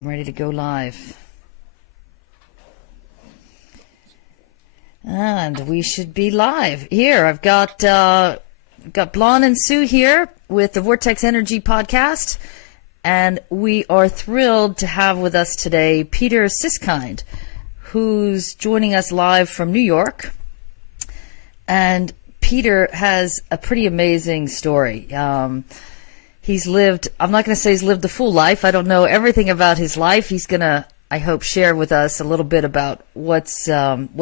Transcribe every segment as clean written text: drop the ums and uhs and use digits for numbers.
I'm ready to go live. And we should be live. Here, I've got Blonde and Sue here with the Vortex Energy podcast. And we are thrilled to have with us today Peter Siskind, who's joining us live from New York. And Peter has a pretty amazing story. He's lived, I'm not going to say he's lived a full life. I don't know everything about his life. He's going to, I hope, share with us a little bit about what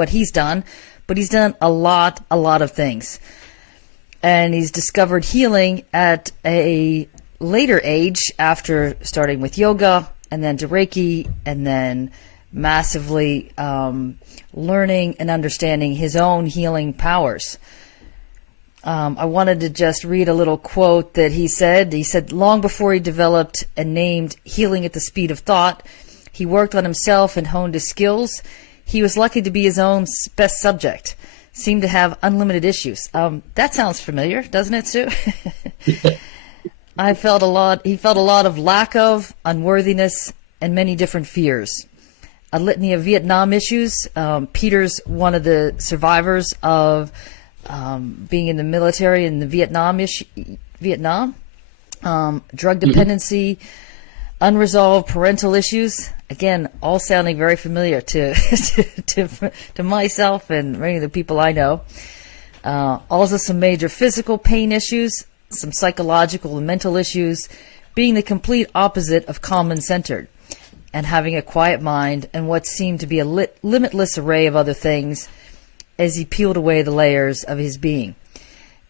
he's done. But he's done a lot of things. And he's discovered healing at a later age after starting with yoga and then to Reiki and then massively learning and understanding his own healing powers. I wanted to just read a little quote that he said. He said, long before he developed and named healing at the speed of thought, he worked on himself and honed his skills. He was lucky to be his own best subject, seemed to have unlimited issues. That sounds familiar, doesn't it, Sue? He felt a lot of lack of, unworthiness, and many different fears. A litany of Vietnam issues. Peter's one of the survivors of being in the military in the Vietnam, drug dependency, unresolved parental issues. Again, all sounding very familiar to to myself and many of the people I know. Also some major physical pain issues, some psychological and mental issues, being the complete opposite of calm and centered, and having a quiet mind and what seemed to be a limitless array of other things as he peeled away the layers of his being.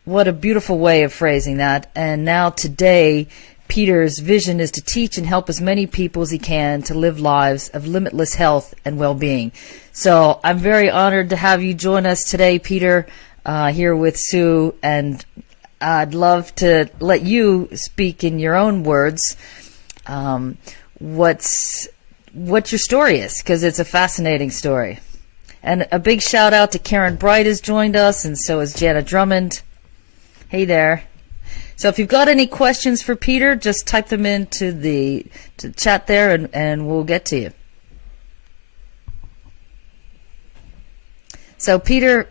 What a beautiful way of phrasing that. And now today, Peter's vision is to teach and help as many people as he can to live lives of limitless health and well-being. So I'm very honored to have you join us today, Peter, here with Sue. And I'd love to let you speak in your own words what your story is, because it's a fascinating story. And a big shout out to Karen Bright has joined us, and so is Janet Drummond. Hey there. So if you've got any questions for Peter, just type them into the chat there, and we'll get to you. So Peter,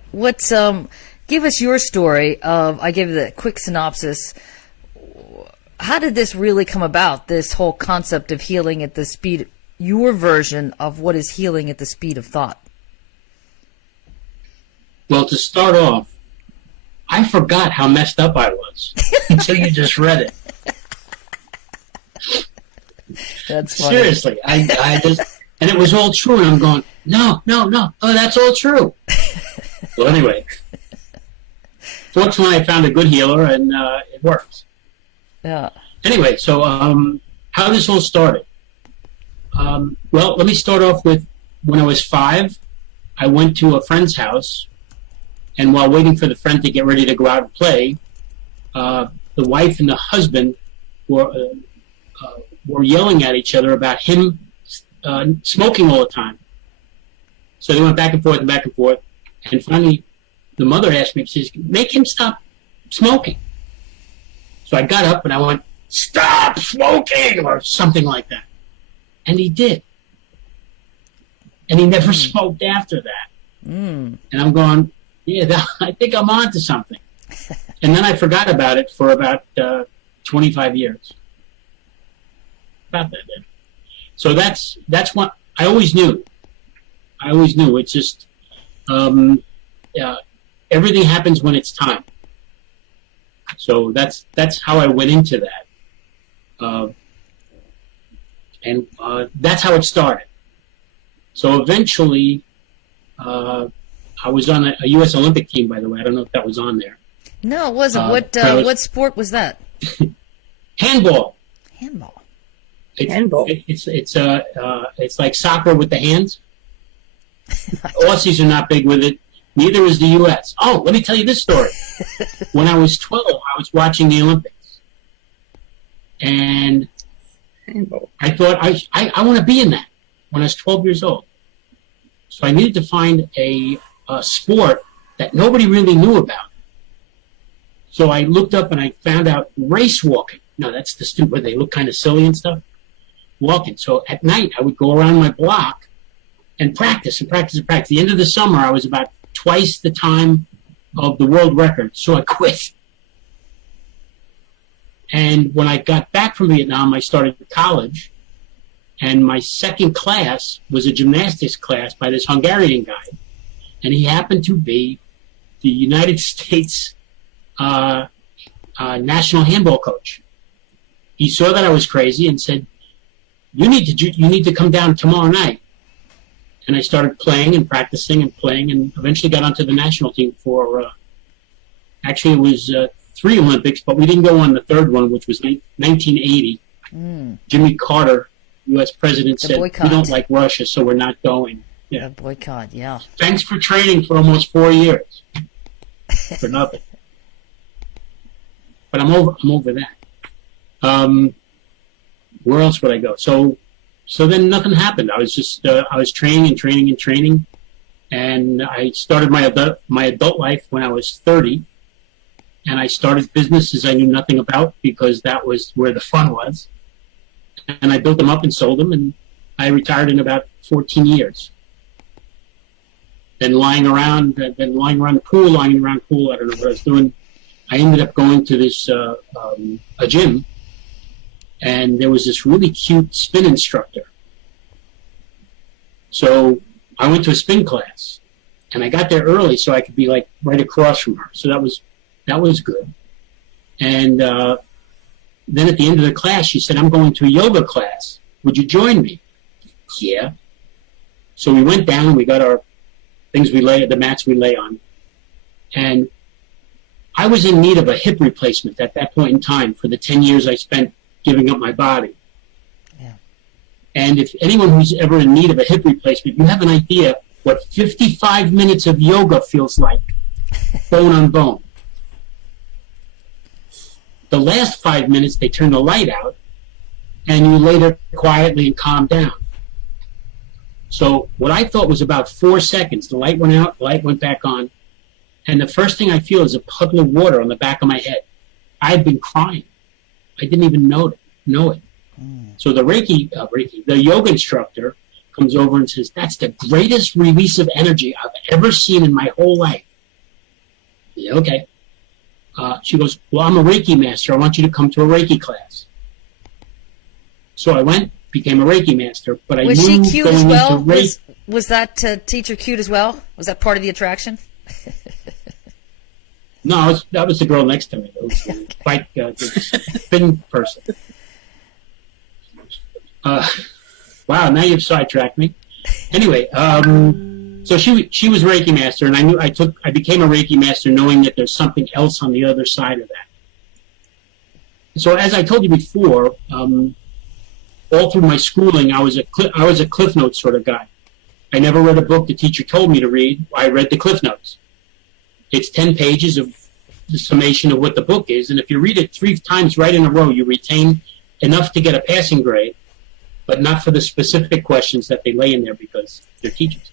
give us your story of, I gave the quick synopsis. How did this really come about, this whole concept of healing at the speed, your version of what is healing at the speed of thought? Well, to start off, I forgot how messed up I was until you just read it. That's funny. Seriously, I just, and it was all true, and I'm going, no, oh, that's all true. Well, anyway, fortunately, I found a good healer, and it works. Yeah. Anyway, so how this all started. Well, let me start off with when I was 5, I went to a friend's house. And while waiting for the friend to get ready to go out and play, the wife and the husband were yelling at each other about him smoking all the time. So they went back and forth and back and forth. And finally, the mother asked me, she says, make him stop smoking. So I got up and I went, stop smoking, or something like that. And he did. And he never smoked after that. And I'm going, yeah, I think I'm on to something. And then I forgot about it for about 25 years. About that. Then. So that's what I always knew. It's just everything happens when it's time. So that's how I went into that. And that's how it started. So eventually, I was on a U.S. Olympic team, by the way. I don't know if that was on there. No, it wasn't. What sport was that? Handball. Handball. Handball. It's like soccer with the hands. Aussies are not big with it. Neither is the U.S. Oh, let me tell you this story. When I was 12, I was watching the Olympics. And Handball. I thought, I want to be in that when I was 12 years old. So I needed to find a sport that nobody really knew about. So I looked up and I found out race walking. No, that's the stupid, where they look kind of silly and stuff. walking. So at night, I would go around my block and practice and practice and practice. At the end of the summer, I was about twice the time of the world record, so I quit. And when I got back from Vietnam, I started college, and my second class was a gymnastics class by this Hungarian guy, and he happened to be the United States national handball coach. He saw that I was crazy and said, you need to come down tomorrow night. And I started playing and practicing and playing, and eventually got onto the national team for, actually it was 3 Olympics, but we didn't go on the third one, which was 1980. Jimmy Carter, U.S. president, said, we don't like Russia, so we're not going. Yeah. The boycott, yeah. Thanks for training for almost 4 years. For nothing. But I'm over that. Where else would I go? So then nothing happened. I was just I was training, and I started my adult life when I was 30, and I started businesses I knew nothing about because that was where the fun was. And I built them up and sold them, and I retired in about 14 years. Then lying around the pool, I don't know what I was doing. I ended up going to this a gym, and there was this really cute spin instructor. So I went to a spin class, and I got there early so I could be like right across from her. So that was good. And then at the end of the class, she said, I'm going to a yoga class. Would you join me? Yeah. So we went down, and we got our things the mats we lay on. And I was in need of a hip replacement at that point in time for the 10 years I spent giving up my body. Yeah. And if anyone who's ever in need of a hip replacement, you have an idea what 55 minutes of yoga feels like, bone on bone. The last 5 minutes, they turn the light out, and you lay there quietly and calm down. So what I thought was about 4 seconds, the light went out, the light went back on, and the first thing I feel is a puddle of water on the back of my head. I had been crying. I didn't even know it. So the yoga instructor comes over and says, that's the greatest release of energy I've ever seen in my whole life. Yeah, okay. She goes, well, I'm a Reiki master. I want you to come to a Reiki class. So I went, became a Reiki master, but I knew she cute going as well? into Reiki. Was that teacher cute as well? Was that part of the attraction? No, that was the girl next to me. It was the thin person. Wow, now you've sidetracked me. Anyway, so she was Reiki master, and I became a Reiki master knowing that there's something else on the other side of that. So as I told you before, all through my schooling, I was a Cliff Notes sort of guy. I never read a book the teacher told me to read. I read the Cliff Notes. It's 10 pages of the summation of what the book is, and if you read it 3 times right in a row, you retain enough to get a passing grade, but not for the specific questions that they lay in there because they're teachers.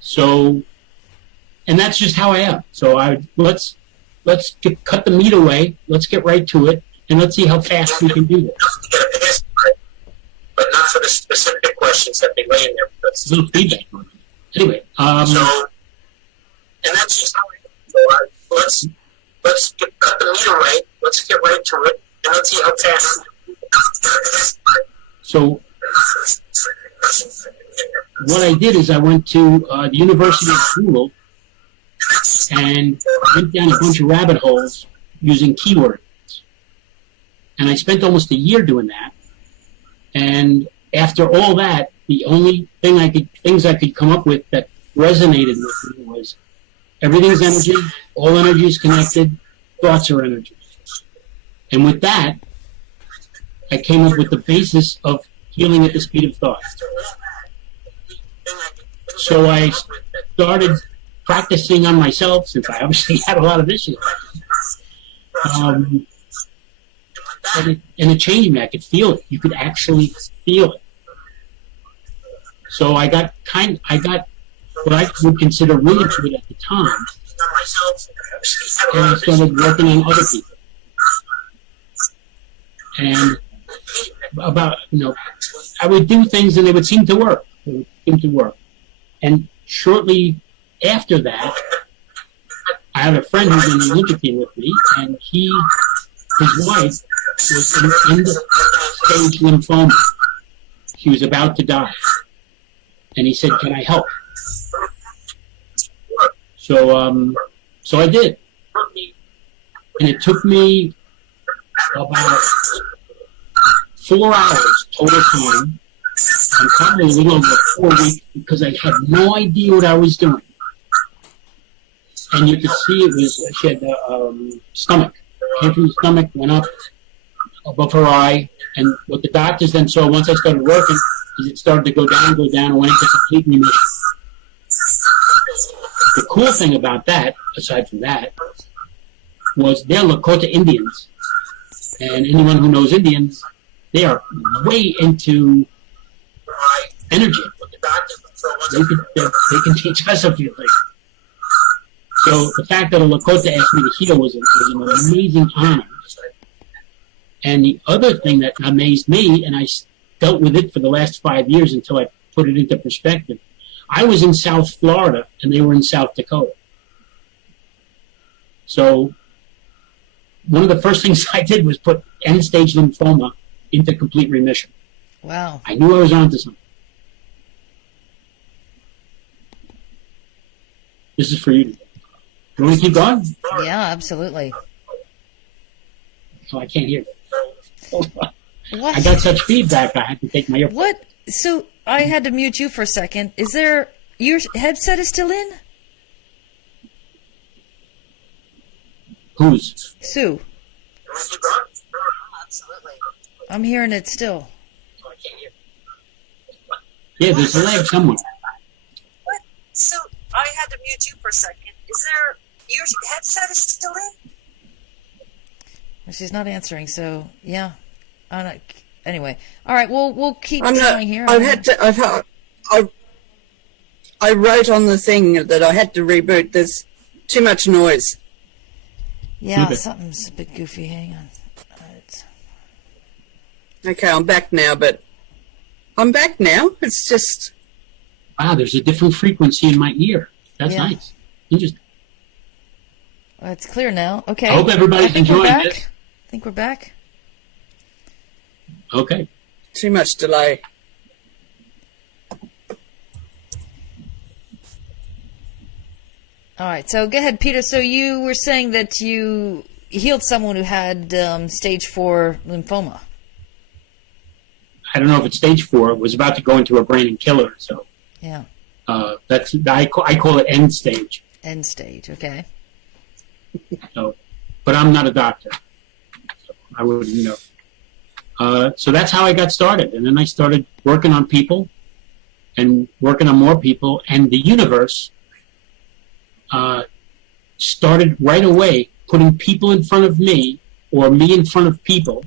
So, and that's just how I am. So let's cut the meat away. Let's get right to it, and let's see how fast we can do this. But not for the specific questions that they lay in there because there's a little feedback on them. Anyway, and that's just how I am. So let's cut the meat away. Let's get right to it, and let's see how fast. So what I did is I went to the University of Google and went down a bunch of rabbit holes using keywords. And I spent almost a year doing that. And after all that, the only things I could come up with that resonated with me was everything's energy, all energy is connected, thoughts are energy. And with that, I came up with the basis of healing at the speed of thought. So I started practicing on myself since I obviously had a lot of issues. And it changed me. I could feel it. You could actually feel it. So I got what I would consider really good at the time. And I started working on other people. And about, I would do things and they would seem to work. And shortly after that, I have a friend who's in the Olympic team with me, and his wife was in end-stage lymphoma. She was about to die. And he said, "Can I help?" So I did. And it took me about 4 hours total time, and probably a little over 4 weeks, because I had no idea what I was doing. And you could see she had stomach. Came from the stomach, went up above her eye, and what the doctors then saw once I started working is it started to go down, and went into complete remission. The cool thing about that, aside from that, was they're Lakota Indians. And anyone who knows Indians, they are way into energy. They can teach us a few things. So the fact that a Lakota asked me to heal was an amazing honor. And the other thing that amazed me, and I dealt with it for the last 5 years until I put it into perspective, I was in South Florida and they were in South Dakota. So one of the first things I did was put end-stage lymphoma into complete remission. Wow. I knew I was onto something. This is for you. You want to keep going? Yeah, absolutely. Oh, I can't hear. What? I got such feedback, I had to take my earphones. What? So I had to mute you for a second. Is there... Your headset is still in? Whose? Sue. Absolutely. I'm hearing it still. Yeah, there's a lag somewhere. What? So I had to mute you for a second. Is there... Your headset is still in? Well, she's not answering, so yeah. Anyway, all right. We'll keep trying here. I wrote on the thing that I had to reboot. There's too much noise. Yeah, Okay. something's a bit goofy. Hang on. Okay, I'm back now, but I'm back now. It's just... Wow, there's a different frequency in my ear. That's Yeah. nice. Interesting. Well, it's clear now. Okay. I hope everybody's I think we're enjoying back. this. I think we're back. Okay. too much delay. All right, so go ahead, Peter. So you were saying that you healed someone who had stage 4 lymphoma. I don't know if it's stage 4. It was about to go into a brain and kill her. So Yeah, I call it end stage. end stage. Okay. So, but I'm not a doctor, so I wouldn't know. So that's how I got started, and then I started working on people, and working on more people, and the universe started right away putting people in front of me, or me in front of people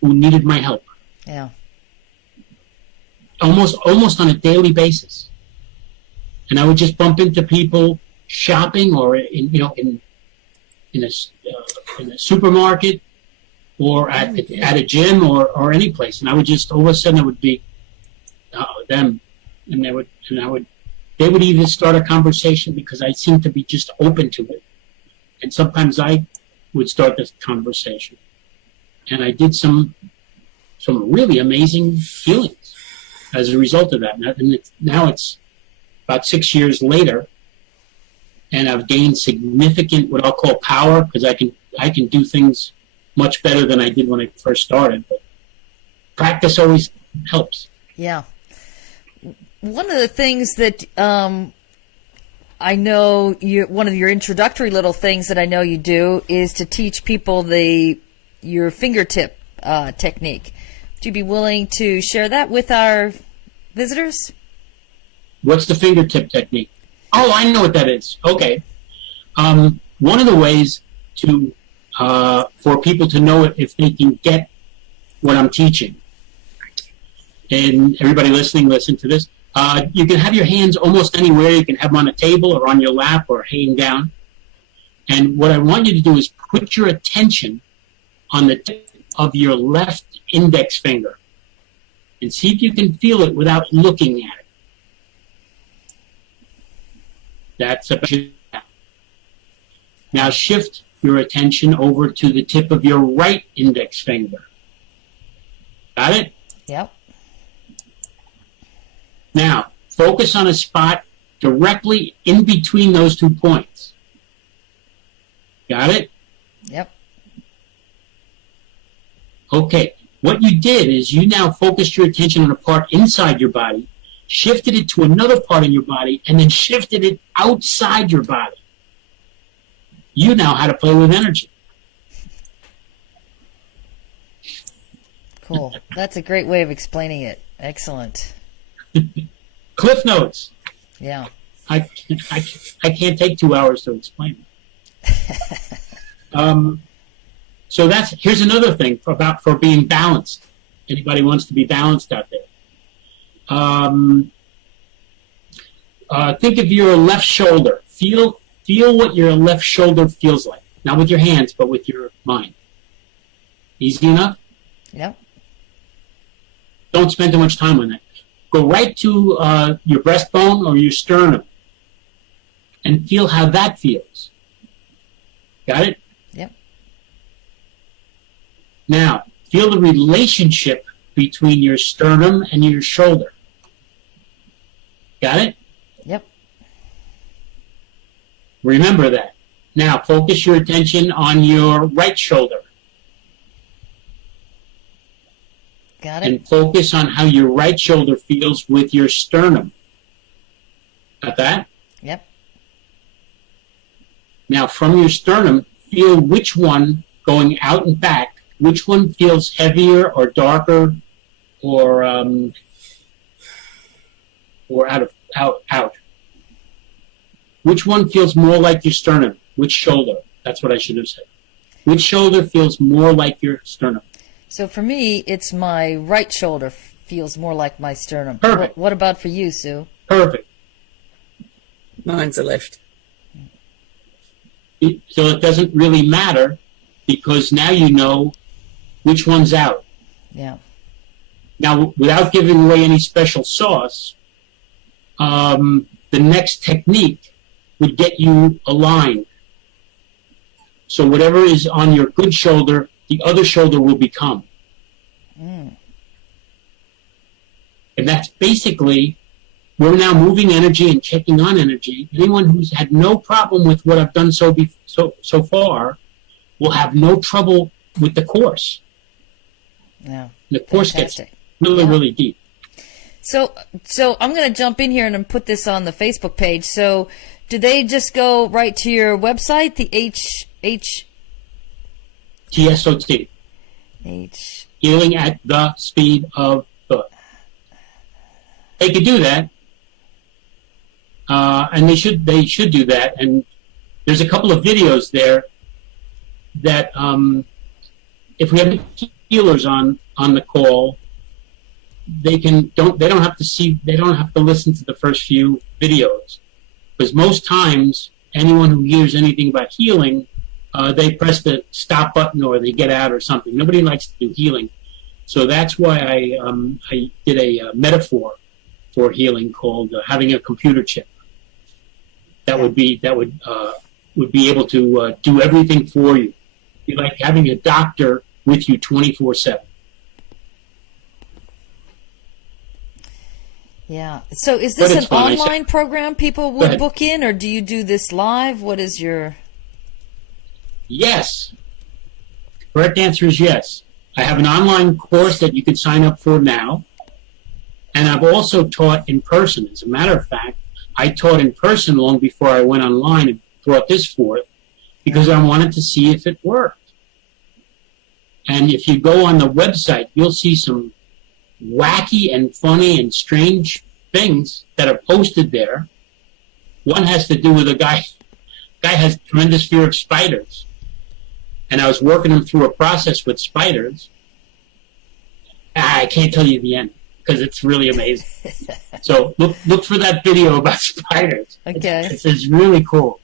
who needed my help. Yeah. Almost on a daily basis, and I would just bump into people shopping, or in a supermarket, or at a gym, or any place, and I would just all of a sudden it would be them, and they would either start a conversation because I seemed to be just open to it, and sometimes I would start this conversation, and I did some really amazing healings as a result of that. And now it's about 6 years later, and I've gained significant what I'll call power, because I can do things much better than I did when I first started. But practice always helps. Yeah. One of the things that I know one of your introductory little things that I know you do is to teach people your fingertip technique. Would you be willing to share that with our visitors? What's the fingertip technique? Oh, I know what that is. Okay. One of the ways to for people to know if they can get what I'm teaching, and everybody listening, listen to this. You can have your hands almost anywhere. You can have them on a table or on your lap or hanging down. And what I want you to do is put your attention on the tip of your left index finger. and see if you can feel it without looking at it. That's a Now shift your attention over to the tip of your right index finger. Got it? Yep. Now, focus on a spot directly in between those 2 points. Got it? Yep. Okay. What you did is you now focused your attention on a part inside your body, shifted it to another part in your body, and then shifted it outside your body. You know how to play with energy. Cool. That's a great way of explaining it. Excellent. Cliff notes. Yeah. I can't take 2 hours to explain it. So here's another thing for being balanced. Anybody wants to be balanced out there? Think of your left shoulder. Feel what your left shoulder feels like. Not with your hands, but with your mind. Easy enough? Yep. Don't spend too much time on that. Go right to your breastbone or your sternum and feel how that feels. Got it? Yep. Now, feel the relationship between your sternum and your shoulder. Got it? Yep. Remember that. Now, focus your attention on your right shoulder. Got it? And focus on how your right shoulder feels with your sternum. Got that? Yep. Now, from your sternum, feel which one going out and back, which one feels heavier or darker or out. Which one feels more like your sternum? Which shoulder? That's what I should have said. Which shoulder feels more like your sternum? So for me, it's my right shoulder feels more like my sternum. Perfect. What about for you, Sue? Perfect. Mine's the left. So it doesn't really matter because now you know which one's out. Yeah. Now, without giving away any special sauce, the next technique would get you aligned. So whatever is on your good shoulder, the other shoulder will become. And that's basically, we're now moving energy and checking on energy. Anyone who's had no problem with what I've done so far will have no trouble with the course. Yeah. The course Fantastic. gets really deep. So I'm going to jump in here and put this on the Facebook page. So do they just go right to your website, the TSOT. Healing at the speed of thought. They could do that. And they should do that. And there's a couple of videos there that if we have healers on the call, they don't have to listen to the first few videos, because most times anyone who hears anything about healing, they press the stop button or they get out or something. Nobody likes to do healing, so that's why I did a metaphor for healing called having a computer chip. That would be able to do everything for you. It'd be like having a doctor with you 24/7. Yeah. So is this an online program people would book in, or do you do this live? What is your... Yes. Correct answer is yes. I have an online course that you can sign up for now. And I've also taught in person. As a matter of fact, I taught in person long before I went online and brought this forth, because I wanted to see if it worked. And if you go on the website, you'll see some wacky and funny and strange things that are posted there. One has to do with a guy has tremendous fear of spiders. And I was working him through a process with spiders. I can't tell you the end because it's really amazing. So look for that video about spiders. Okay. It's really cool.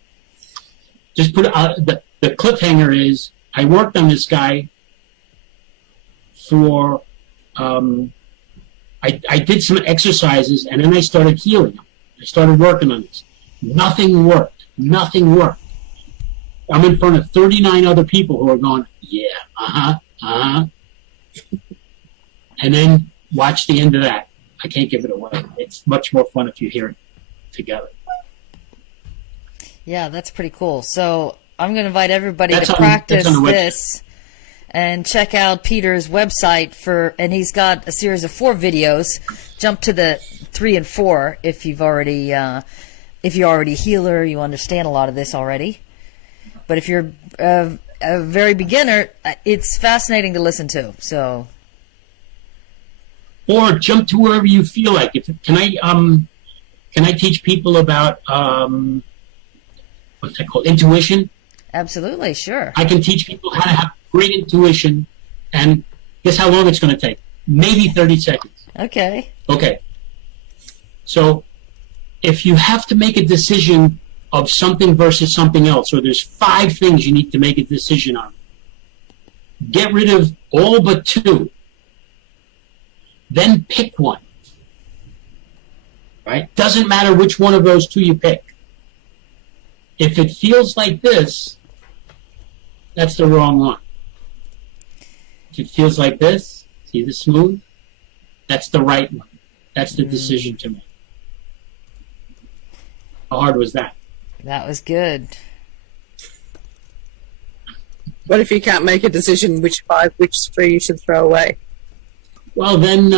Just put the cliffhanger is I worked on this guy for I did some exercises, and then I started healing them. I started working on this. Nothing worked. Nothing worked. I'm in front of 39 other people who are going, yeah, and then watch the end of that. I can't give it away. It's much more fun if you hear it together. Yeah, that's pretty cool. So I'm going to invite everybody That's to on- practice that's on the website. this and check out Peter's website and he's got a series of 4 videos. Jump to the 3 and 4 if you're already a healer, you understand a lot of this already. But if you're a very beginner, it's fascinating to listen to. So, or jump to wherever you feel like. Can I teach people about what's that called? Intuition. absolutely, sure. I can teach people how to have great intuition, and guess how long it's going to take? Maybe 30 seconds. Okay. Okay. So if you have to make a decision of something versus something else, or there's 5 things you need to make a decision on, get rid of all but 2. Then pick one. Right? Doesn't matter which one of those 2 you pick. If it feels like this, that's the wrong one. If it feels like this, see the smooth? That's the right one. That's the decision to make. How hard was that? That was good. What if you can't make a decision which 3 you should throw away? Well, then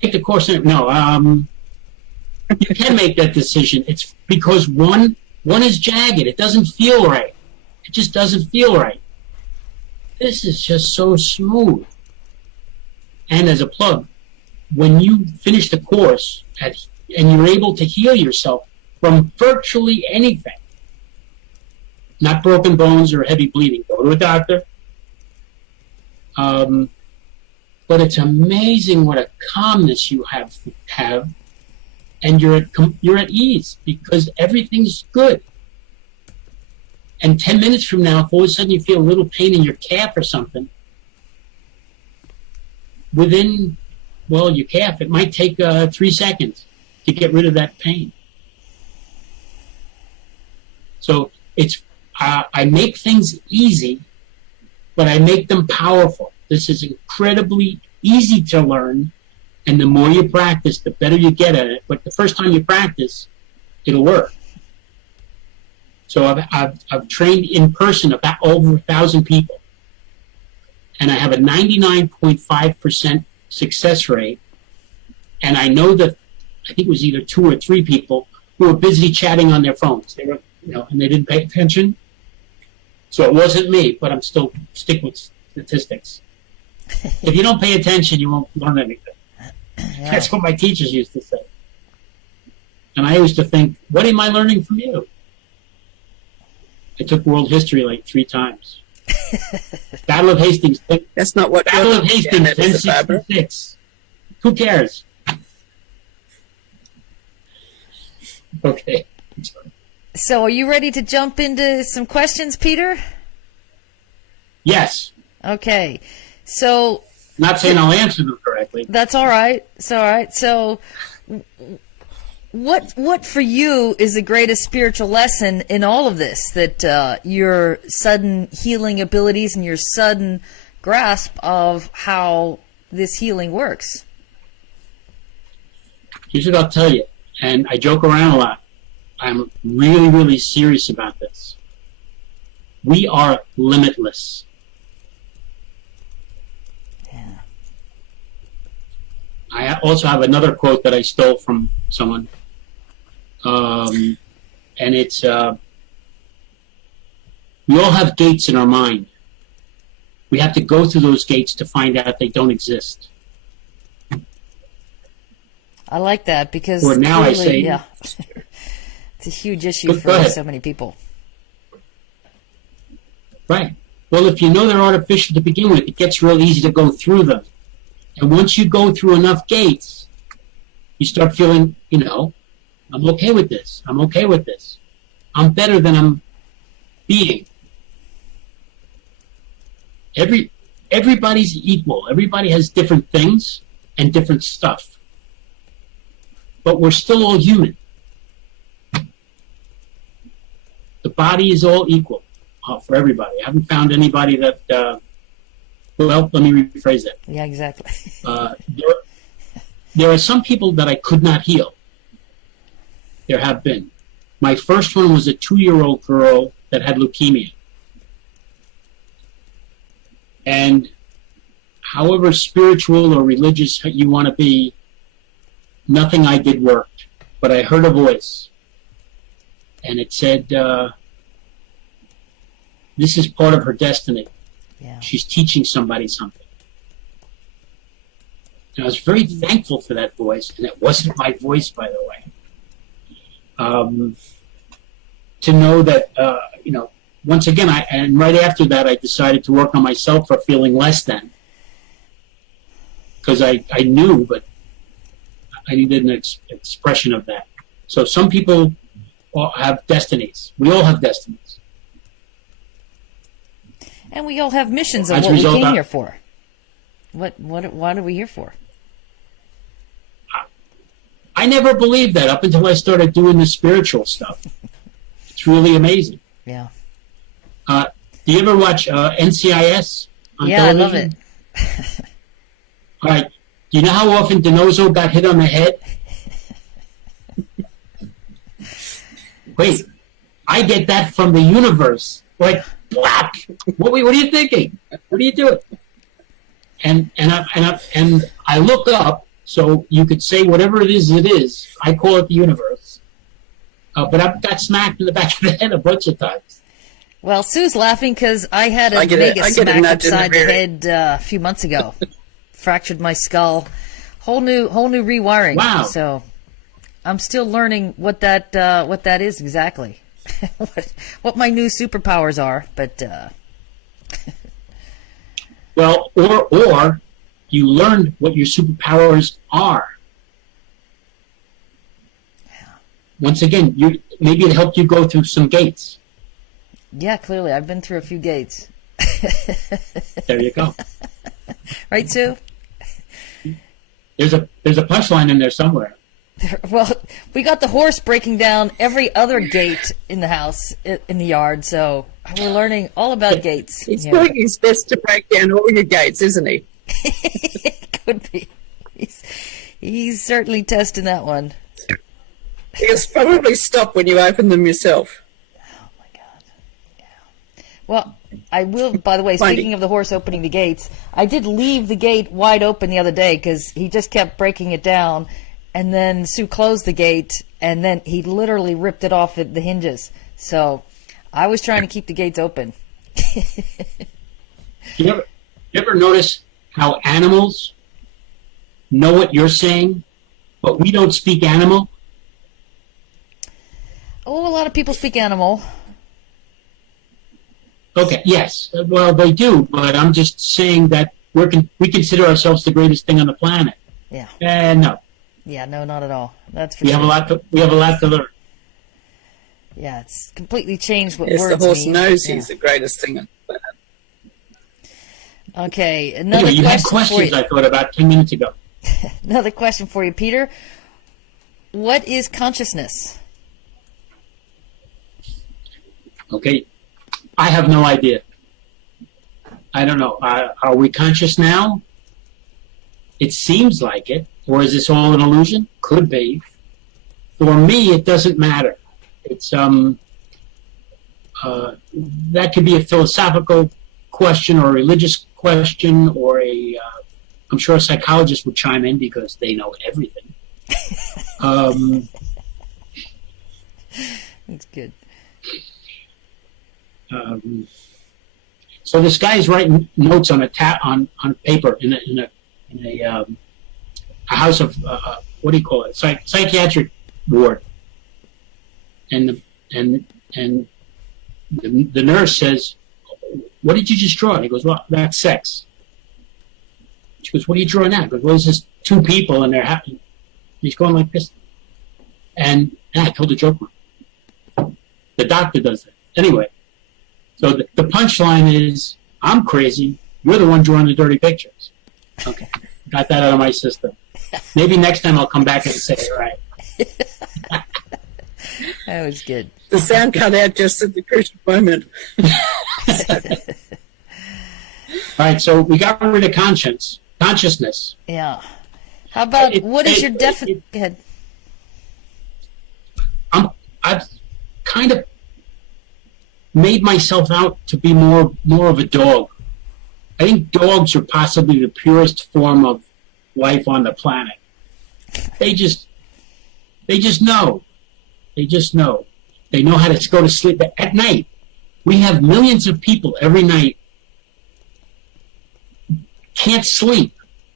take the course. No, you can make that decision. It's because one is jagged. It doesn't feel right. It just doesn't feel right. This is just so smooth. And as a plug, when you finish the course and you're able to heal yourself from virtually anything, not broken bones or heavy bleeding, go to a doctor. But it's amazing what a calmness you have, and you're at ease because everything's good. And 10 minutes from now, if all of a sudden you feel a little pain in your calf or something, within, your calf, it might take 3 seconds to get rid of that pain. So I make things easy, but I make them powerful. This is incredibly easy to learn, and the more you practice, the better you get at it. But the first time you practice, it'll work. So I've trained in person about over 1,000 people, and I have a 99.5% success rate. And I know that I think it was either 2 or 3 people who were busy chatting on their phones. They were, and they didn't pay attention. So it wasn't me, but I'm still stick with statistics. If you don't pay attention, you won't learn anything. Yeah. That's what my teachers used to say. And I used to think, what am I learning from you? I took world history like 3 times. Battle of Hastings. That's not what. Battle of Hastings, Yeah, that is a Barbara. 1066. Who cares? Okay. I'm sorry. So are you ready to jump into some questions, Peter? Yes. Okay. So Not saying I'll answer them correctly. that's all right. It's all right. So what for you is the greatest spiritual lesson in all of this, that your sudden healing abilities and your sudden grasp of how this healing works? Here's what I'll tell you, and I joke around a lot. I'm really, really serious about this. We are limitless. Yeah. I also have another quote that I stole from someone. And it's, we all have gates in our mind. We have to go through those gates to find out they don't exist. I like that because Or now I clearly, say- yeah, it's a huge issue Go for ahead. so many people. Right. Well, if you know they're artificial to begin with, it gets real easy to go through them. And once you go through enough gates, you start feeling, I'm okay with this. I'm okay with this. I'm better than I'm being. Every everybody's equal. Everybody has different things and different stuff. But we're still all human. The body is all equal for everybody. I haven't found anybody that, well, let me rephrase that. Yeah, exactly. There are some people that I could not heal. There have been. My first one was a 2-year-old girl that had leukemia. And however spiritual or religious you want to be, nothing I did worked. But I heard a voice. And it said, this is part of her destiny. Yeah. She's teaching somebody something. And I was very thankful for that voice, and it wasn't my voice, by the way. To know that, once again, and right after that, I decided to work on myself for feeling less than. Because I knew, but I needed an expression of that. So some people have destinies. We all have destinies. And we all have missions of As a what we result, came here for. What are we here for? I never believed that up until I started doing the spiritual stuff. It's really amazing. Yeah. Do you ever watch NCIS on television? I love it. All right. Do you know how often DiNozzo got hit on the head? Wait, I get that from the universe. Like, whack! What are you thinking? What are you doing? And I look up, so you could say whatever it is. I call it the universe. But I've got smacked in the back of the head a bunch of times. Well, Sue's laughing because I had a mega smack upside the head a few months ago. Fractured my skull. Whole new rewiring. Wow. So I'm still learning what that is exactly. what my new superpowers are, but well, or you learned what your superpowers are. Once again, maybe it helped you go through some gates. Yeah, clearly I've been through a few gates. There you go. Right, Sue? There's a punchline in there somewhere. Well, we got the horse breaking down every other gate in the house, in the yard, so we're learning all about gates. He's doing his best to break down all your gates, isn't he? Could be. He's certainly testing that one. He'll probably stop when you open them yourself. Oh, my God. Yeah. Well, I will, by the way, speaking of the horse opening the gates, I did leave the gate wide open the other day because he just kept breaking it down. And then Sue closed the gate, and then he literally ripped it off at the hinges. So I was trying to keep the gates open. You ever notice how animals know what you're saying, but we don't speak animal? Oh, a lot of people speak animal. Okay, yes. Well, they do, but I'm just saying that we consider ourselves the greatest thing on the planet. Yeah. No. Yeah, no, not at all. That's for We sure. we have a lot to learn. Yeah, it's completely changed what Yes, words the horse mean. knows Yeah. he's the greatest thing on the planet. Okay, another Anyway, you had question questions, for you. I thought, about 10 minutes ago. Another question for you, Peter. What is consciousness? Okay. I have no idea. I don't know. Are we conscious now? It seems like it. Or is this all an illusion? Could be. For me, it doesn't matter. It's that could be a philosophical question or a religious question or I'm sure a psychologist would chime in because they know everything. That's good. So this guy is writing notes on on paper in a house of what do you call it? Psychiatric ward, and the nurse says, "What did you just draw?" And he goes, "Well, that's sex." She goes, "What are you drawing at?" He goes, "Well, it's just two people and they're happy." And he's going like this, and I told a joke. The doctor does that anyway. So the punchline is, I'm crazy, You're the one drawing the dirty pictures. Okay, got that out of my system. Maybe next time I'll come back and say it right. That was good. The sound cut out just at the crucial moment. All right, so we got rid of consciousness. Yeah. How about, what is your definition? Go ahead. I've kind of made myself out to be more of a dog. I think dogs are possibly the purest form of life on the planet. They just know. They just know. They know how to go to sleep at night. We have millions of people every night can't sleep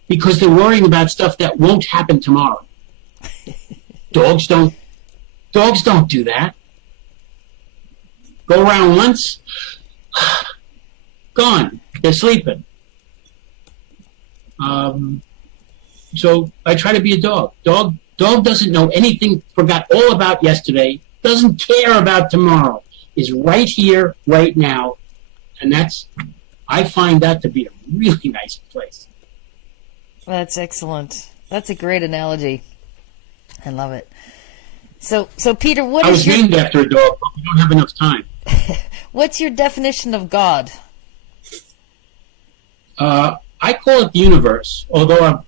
because they're worrying about stuff that won't happen tomorrow. Dogs don't do that. Go around once, gone. They're sleeping. So I try to be a dog. Dog doesn't know anything, forgot all about yesterday, doesn't care about tomorrow, is right here, right now. And I find that to be a really nice place. That's excellent. That's a great analogy. I love it. So Peter, I was named after a dog, but we don't have enough time. What's your definition of God? I call it the universe, although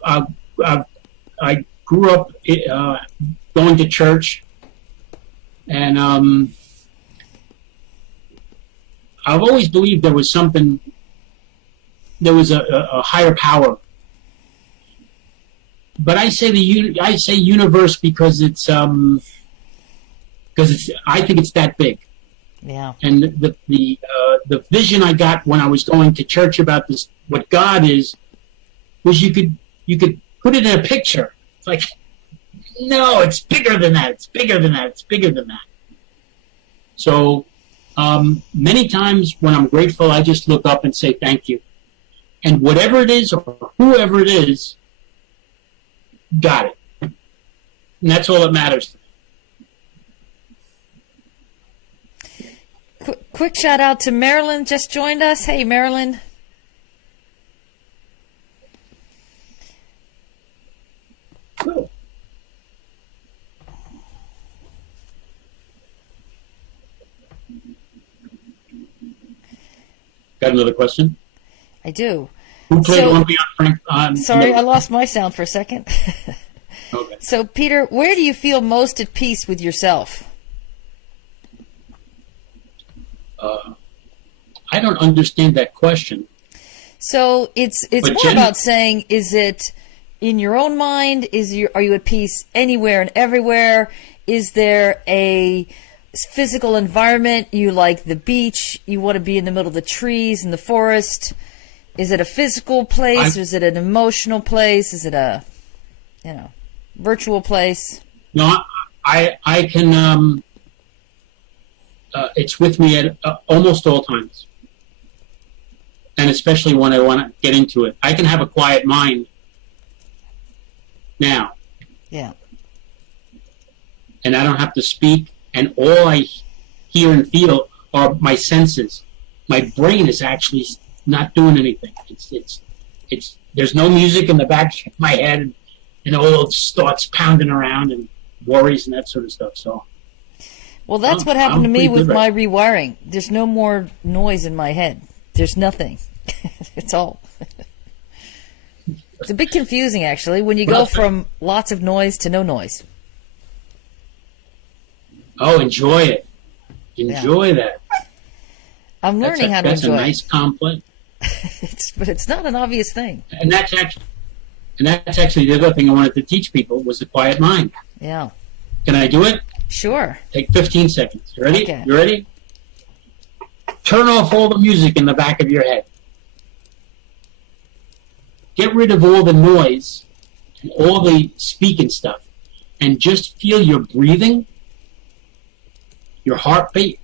I grew up going to church, and I've always believed there was a higher power. But I say universe because I think it's that big. Yeah. And the vision I got when I was going to church about this, what God is, was you could put it in a picture. It's like, no, it's bigger than that. It's bigger than that. It's bigger than that. So many times when I'm grateful, I just look up and say thank you. And whatever it is or whoever it is, got it. And that's all that matters. Quick shout out to Marilyn, just joined us. Hey, Marilyn. Cool. Got another question? I do. Who played Lumpy on Frank? Sorry, I lost my sound for a second. Okay. So, Peter, where do you feel most at peace with yourself? I don't understand that question. So it's more about saying, is it in your own mind? Are you at peace anywhere and everywhere? Is there a physical environment? You like the beach? You want to be in the middle of the trees in the forest? Is it a physical place? Or is it an emotional place? Is it a, virtual place? No, I can. It's with me at almost all times, and especially when I want to get into it. I can have a quiet mind now. Yeah. And I don't have to speak, and all I hear and feel are my senses. My brain is actually not doing anything. It's there's no music in the back of my head, and all those thoughts pounding around and worries and that sort of stuff. So. Well, that's what happened to me with my rewiring. There's no more noise in my head. There's nothing. It's all. It's a bit confusing, actually, when you go from lots of noise to no noise. Oh, enjoy it. Enjoy that. I'm learning how to enjoy it. That's a nice compliment. But it's not an obvious thing. And that's actually the other thing I wanted to teach people was the quiet mind. Yeah. Can I do it? Sure. Take 15 seconds. You ready? Okay. You ready? Turn off all the music in the back of your head. Get rid of all the noise and all the speaking stuff, and just feel your breathing, your heartbeat,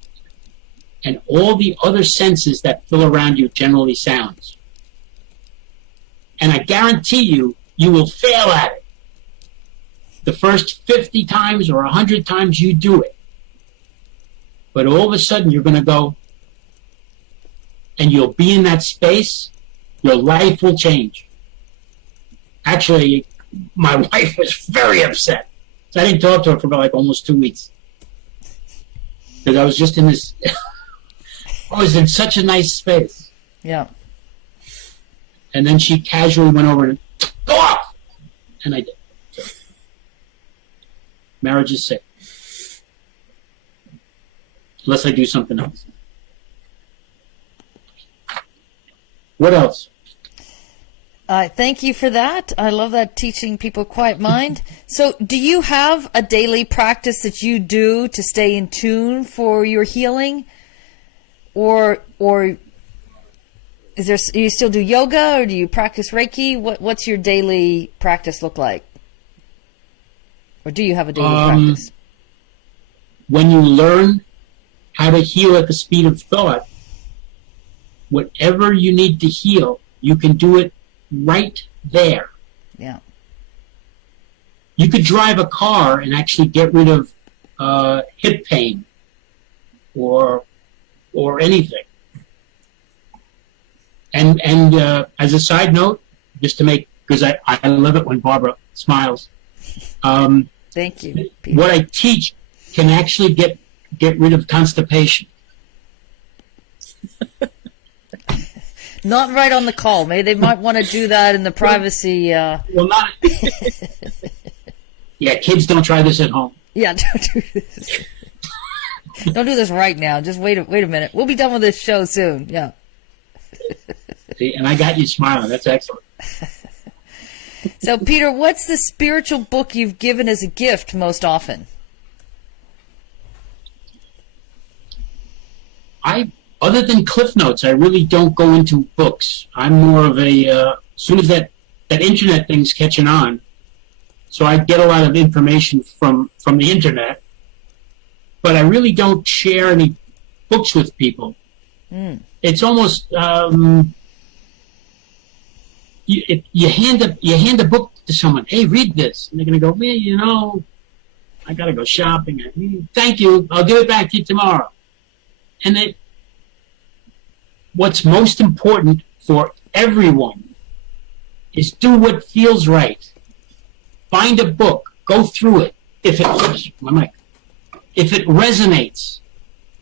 and all the other senses that fill around you, generally sounds. And I guarantee you, you will fail at it. The first 50 times or 100 times you do it. But all of a sudden you're going to go, and you'll be in that space, Your life will change. Actually, my wife was very upset. So I didn't talk to her for about like almost 2 weeks. Because I was just in this, I was in such a nice space. Yeah. And then she casually went over and, go off! And I did. So, marriage is sick. Unless I do something else. What else? Thank you for that. I love that, teaching people quiet mind. So do you have a daily practice that you do to stay in tune for your healing? Or is there, you still do yoga, or do you practice Reiki? What's your daily practice look like? Or do you have a daily practice? When you learn how to heal at the speed of thought, whatever you need to heal, you can do it right there. Yeah. You could drive a car and actually get rid of hip pain or anything. And as a side note, just to make, because I love it when Barbara smiles. Thank you, Peter. What I teach can actually get rid of constipation. Not right on the call. Maybe they might want to do that in the privacy. Well, not. Yeah, kids, don't try this at home. Yeah, don't do this. Don't do this right now. Just wait a minute. We'll be done with this show soon. Yeah. See, and I got you smiling. That's excellent. So, Peter, what's the spiritual book you've given as a gift most often? Other than Cliff Notes, I really don't go into books. I'm more of a, as soon as that internet thing's catching on, so I get a lot of information from the internet, but I really don't share any books with people. It's almost, you hand a book to someone, hey, read this, and they're going to go, man, I got to go shopping. Thank you, I'll give it back to you tomorrow. And what's most important for everyone is do what feels right. Find a book, go through it. If it resonates,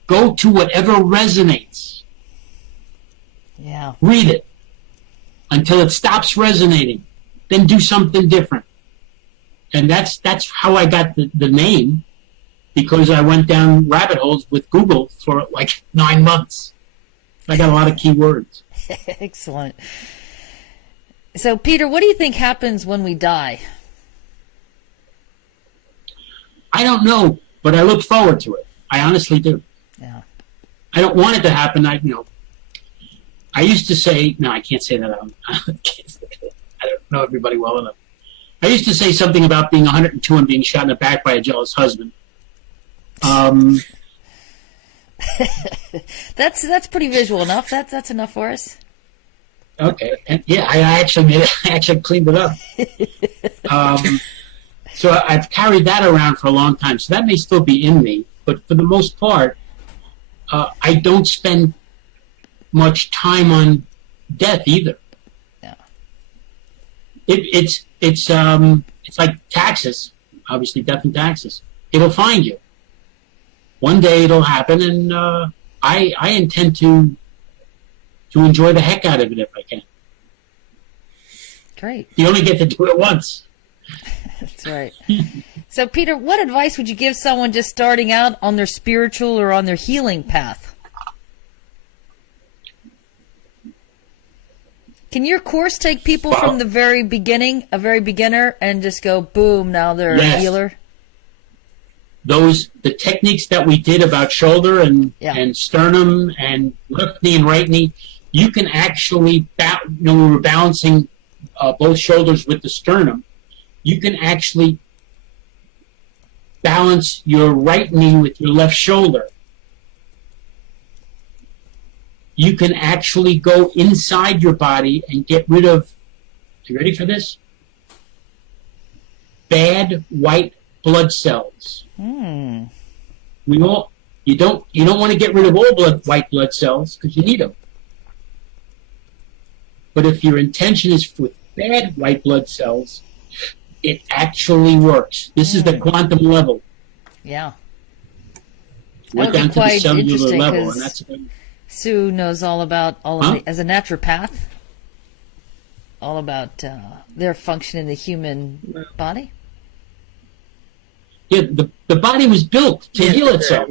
go to whatever resonates. Yeah. Read it until it stops resonating. Then do something different. And that's how I got the name, because I went down rabbit holes with Google for like 9 months. I got a lot of keywords. Excellent. So, Peter, what do you think happens when we die? I don't know, but I look forward to it. I honestly do. Yeah. I don't want it to happen. I used to say, no, I can't say that. I don't know everybody well enough. I used to say something about being 102 and being shot in the back by a jealous husband. That's pretty visual enough. That's enough for us. Okay, and yeah, I actually cleaned it up. So I've carried that around for a long time. So that may still be in me, but for the most part, I don't spend much time on death either. Yeah. It's like taxes. Obviously, death and taxes. It'll find you. One day it'll happen, and I intend to enjoy the heck out of it if I can. Great. You only get to do it once. That's right. So, Peter, what advice would you give someone just starting out on their spiritual or on their healing path? Can your course take people from the very beginning, a very beginner, and just go, boom, now they're a healer? The techniques that we did about shoulder and sternum and left knee and right knee, you can actually, we were balancing both shoulders with the sternum. You can actually balance your right knee with your left shoulder. You can actually go inside your body and get rid of, you ready for this? Bad white blood cells. You don't want to get rid of all white blood cells because you need them. But if your intention is with bad white blood cells, it actually works. This is the quantum level. Yeah. We're That would down be to the quite cellular interesting level, 'cause and that's Sue knows all about as a naturopath, all about their function in the human body. yeah. The body was built to heal itself.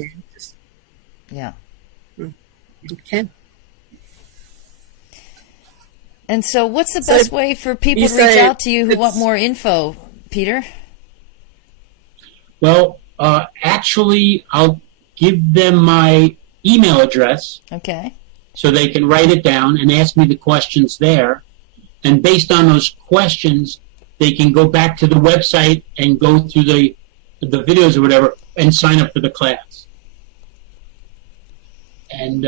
Yeah. Okay. And so, what's the best way for people you to reach say out to you who it's- want more info, Peter? Well, actually, I'll give them my email address Okay. so they can write it down and ask me the questions there. And based on those questions, they can go back to the website and go through the videos or whatever and sign up for the class. And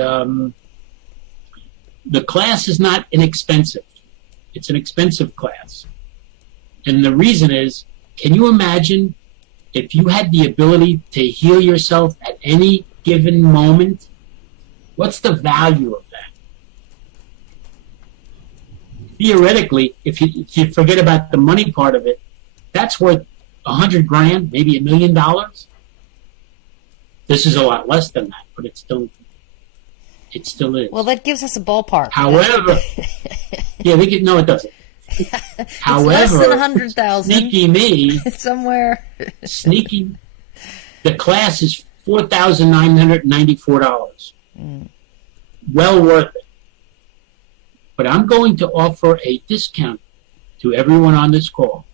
the class is not inexpensive. It's an expensive class. And the reason is, can you imagine if you had the ability to heal yourself at any given moment? What's the value of that? Theoretically, if you forget about the money part of it, that's worth $100,000, maybe $1 million. This is a lot less than that, but it still is. Well, that gives us a ballpark. However, yeah, no, it doesn't. However, less than 100,000. Sneaky me, Somewhere. sneaky. The class is $4,994. Well worth it. But I'm going to offer a discount to everyone on this call.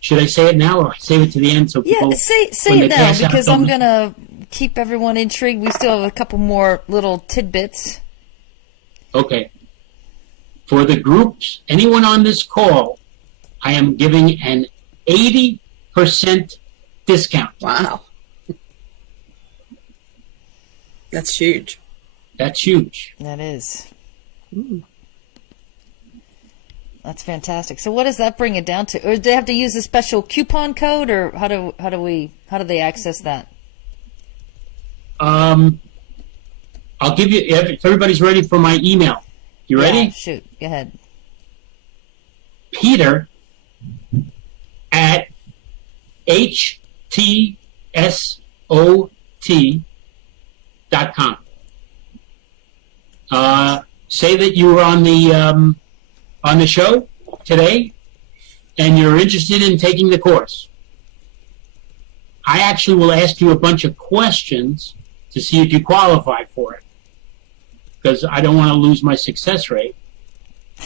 Should I say it now, or save it to the end so people? Yeah, say when it they now pass out, because don't- I'm gonna keep everyone intrigued. We still have a couple more little tidbits. Okay. For the groups, anyone on this call, I am giving an 80% discount. Wow. That's huge. That's huge. That is. That's fantastic. So, what does that bring it down to? Or do they have to use a special coupon code, or how do they access that? I'll give you, if everybody's ready for my email. You ready? Yeah, shoot. Go ahead. Peter at HTSOT.com. Say that you were on the show today and you're interested in taking the course. I actually will ask you a bunch of questions to see if you qualify for it, because I don't want to lose my success rate,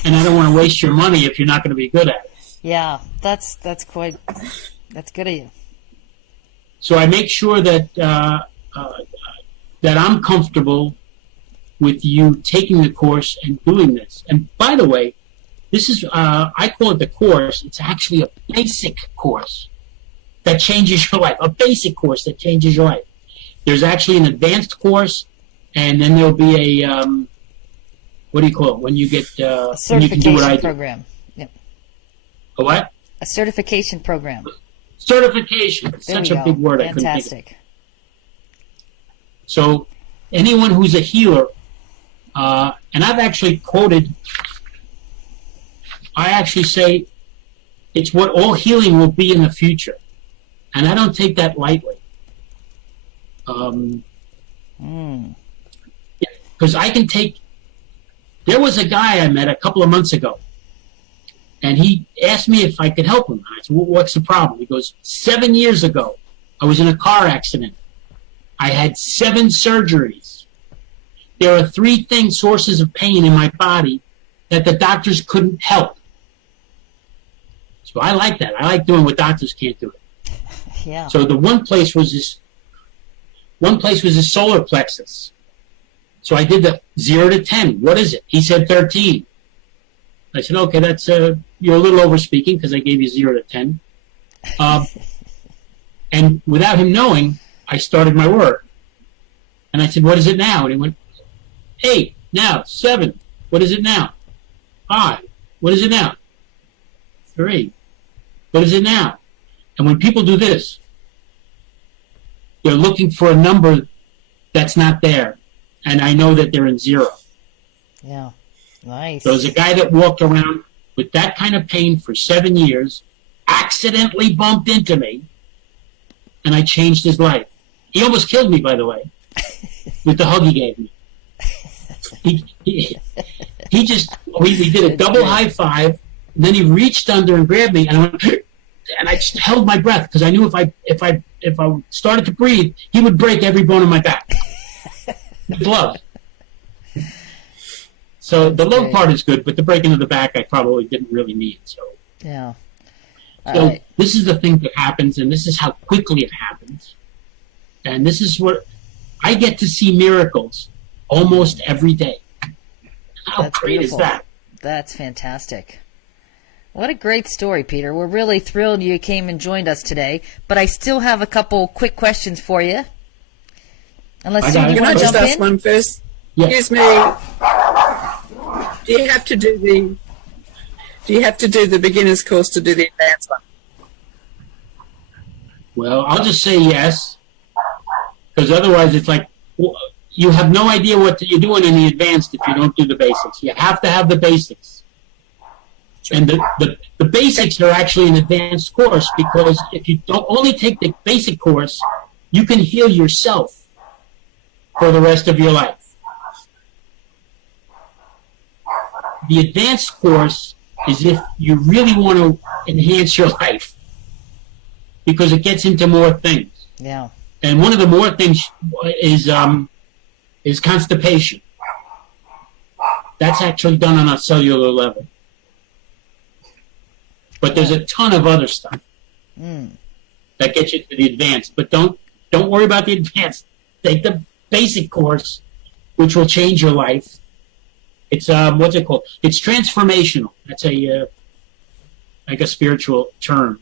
and I don't want to waste your money if you're not going to be good at it. Yeah, that's good of you. So I make sure that that I'm comfortable with you taking the course and doing this. And by the way, this is I call it the course. It's actually a basic course that changes your life. A basic course that changes your life. There's actually an advanced course, and then there'll be a what do you call it when you get A when you can do what I certification do? program. Yep. A what? A certification program. Certification. It's There such we a go. big word. I couldn't think of it. Fantastic. So anyone who's a healer, and I've actually quoted, I actually say it's what all healing will be in the future. And I don't take that lightly. Because I can take, there was a guy I met a couple of months ago, and he asked me if I could help him. I said, what's the problem? He goes, 7 years ago, I was in a car accident. I had 7 surgeries. There are 3 sources of pain in my body that the doctors couldn't help. So I like that. I like doing what doctors can't do. Yeah. So the one place was this solar plexus. So I did the 0 to 10. What is it? He said 13. I said, okay, that's you're a little over speaking because I gave you 0 to 10. And without him knowing, I started my work. And I said, what is it now? And he went, 8, now, 7. What is it now? 5. What is it now? 3. What is it now? And when people do this, they're looking for a number that's not there. And I know that they're in 0. Yeah. Nice. There was a guy that walked around with that kind of pain for 7 years, accidentally bumped into me, and I changed his life. He almost killed me, by the way, with the hug he gave me. He just, we did a double high five, and then he reached under and grabbed me, and I went, and I just held my breath because I knew if I started to breathe, he would break every bone in my back. With love. So the love part is good, but the breaking of the back I probably didn't really need. So Yeah. So this is the thing that happens, and this is how quickly it happens. And this is what I get to see miracles almost every day. How That's great beautiful. is that? That's fantastic. What a great story, Peter. We're really thrilled you came and joined us today. But I still have a couple quick questions for you. Unless got it. you Can I want to just jump ask in? one first? Yeah. Excuse me. Do you have to do the beginner's course to do the advanced one? Well, I'll just say yes, because otherwise it's like you have no idea what you're doing in the advanced if you don't do the basics. You have to have the basics. And the basics are actually an advanced course, because if you don't only take the basic course, you can heal yourself for the rest of your life. The advanced course is if you really want to enhance your life, because it gets into more things. Yeah. And one of the more things is constipation. That's actually done on a cellular level. But there's a ton of other stuff that gets you to the advanced. But don't worry about the advanced. Take the basic course, which will change your life. It's what's it called? It's transformational. That's like a spiritual term.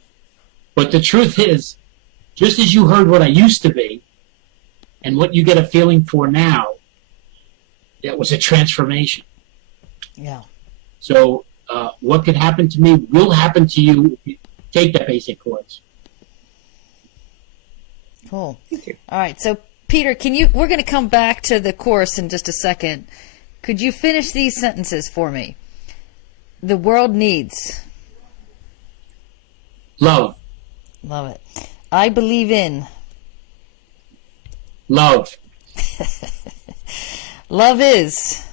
But the truth is, just as you heard what I used to be, and what you get a feeling for now, that was a transformation. Yeah. So what could happen to me will happen to you if you take the basic course. Cool. Thank you. All right. So, Peter, we're going to come back to the course in just a second. Could you finish these sentences for me? The world needs. Love. Love it. I believe in. Love. Love is.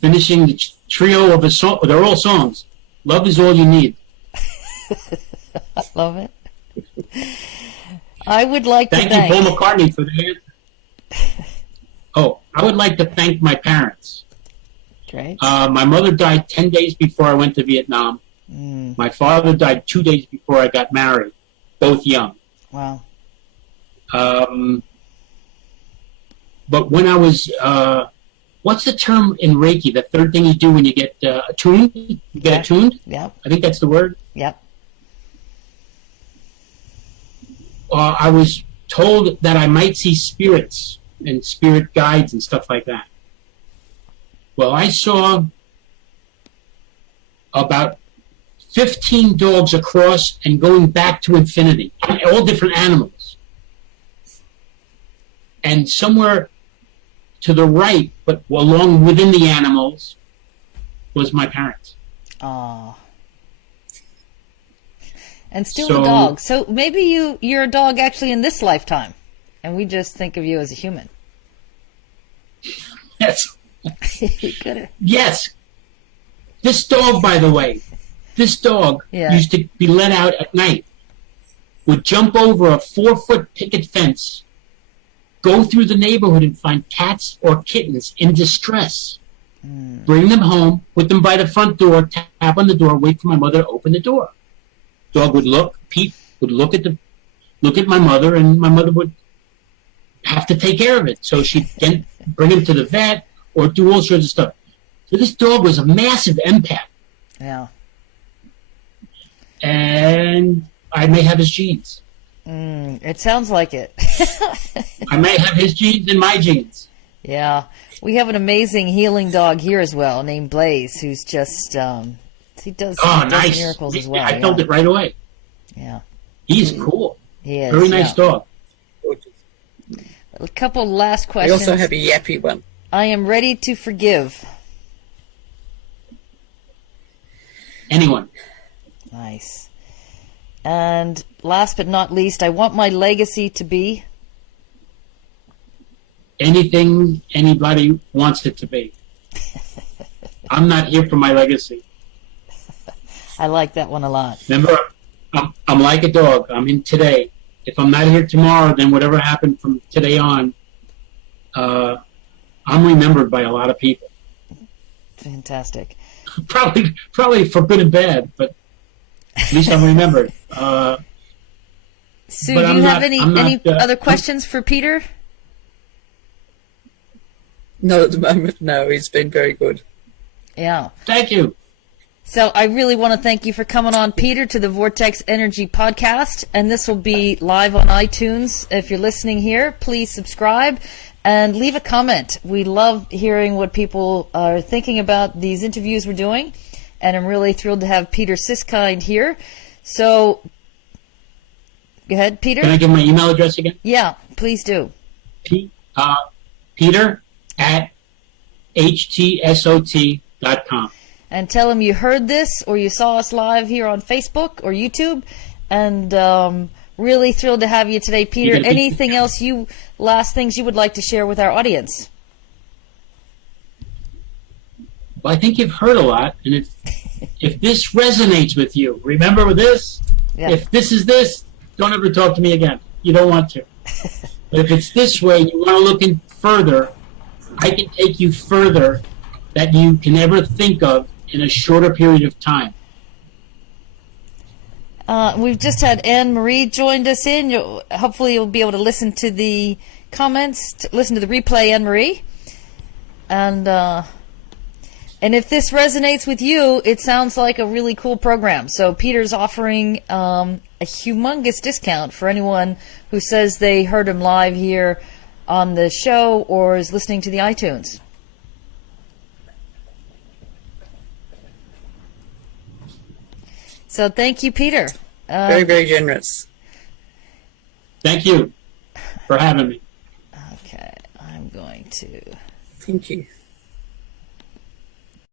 Finishing the trio of a song. They're all songs. Love is all you need. I love it. I would like Thank to you, Paul McCartney, for the answer. Oh, I would like to thank my parents. Great. My mother died 10 days before I went to Vietnam. My father died 2 days before I got married, both young. Wow. But when I was, what's the term in Reiki? The third thing you do when you get attuned? You get attuned? Yep. I think that's the word. Yep. I was told that I might see spirits and spirit guides and stuff like that. Well, I saw about 15 dogs across and going back to infinity, all different animals. And somewhere to the right, but along within the animals, was my parents. Aw. And still So- a dog. So maybe you're a dog actually in this lifetime, and we just think of you as a human. Yes. You could. Yes. This dog, by the way, Yeah. used to be let out at night, would jump over a 4-foot picket fence, go through the neighborhood and find cats or kittens in distress, bring them home, put them by the front door, tap on the door, wait for my mother to open the door. Dog would look, Pete would look at my mother, and my mother would have to take care of it. So she'd then bring him to the vet or do all sorts of stuff. So this dog was a massive empath, Yeah. and I may have his genes. It sounds like it. I may have his genes and my genes. Yeah. We have an amazing healing dog here as well, named Blaze, who's just he does Nice. miracles as well. I felt it right away. Yeah. He's cool. He is. Very nice dog. Gorgeous. A couple last I questions. also have a yappy one. I am ready to forgive. Anyone. Nice. And last but not least, I want my legacy to be. Anything anybody wants it to be. I'm not here for my legacy. I like that one a lot. Remember, I'm like a dog. I'm in today. If I'm not here tomorrow, then whatever happened from today on, I'm remembered by a lot of people. Fantastic. Probably for good and bad, but at least I'm remembered. Sue, but do I'm you not- have any I'm not, other questions for Peter? Not at the moment, no. He's been very good. Yeah. Thank you. So I really want to thank you for coming on, Peter, to the Vortex Energy podcast. And this will be live on iTunes. If you're listening here, please subscribe and leave a comment. We love hearing what people are thinking about these interviews we're doing. And I'm really thrilled to have Peter Siskind here. So go ahead, Peter. Can I give my email address again? Yeah, please do. Peter at HTSOT.com. And tell them you heard this or you saw us live here on Facebook or YouTube. And really thrilled to have you today, Peter. Anything else last things you would like to share with our audience? Well, I think you've heard a lot. And if this resonates with you, remember this? Yeah. If this is this, don't ever talk to me again. You don't want to. But if it's this way, you want to look in further, I can take you further that you can ever think of in a shorter period of time. We've just had Anne-Marie joined us in. Hopefully you'll be able to listen to the comments, listen to the replay, Anne-Marie. And if this resonates with you, it sounds like a really cool program. So Peter's offering a humongous discount for anyone who says they heard him live here on the show or is listening to the iTunes. So thank you, Peter. Very, very generous. Thank you for having me. Okay, I'm going to... Thank you.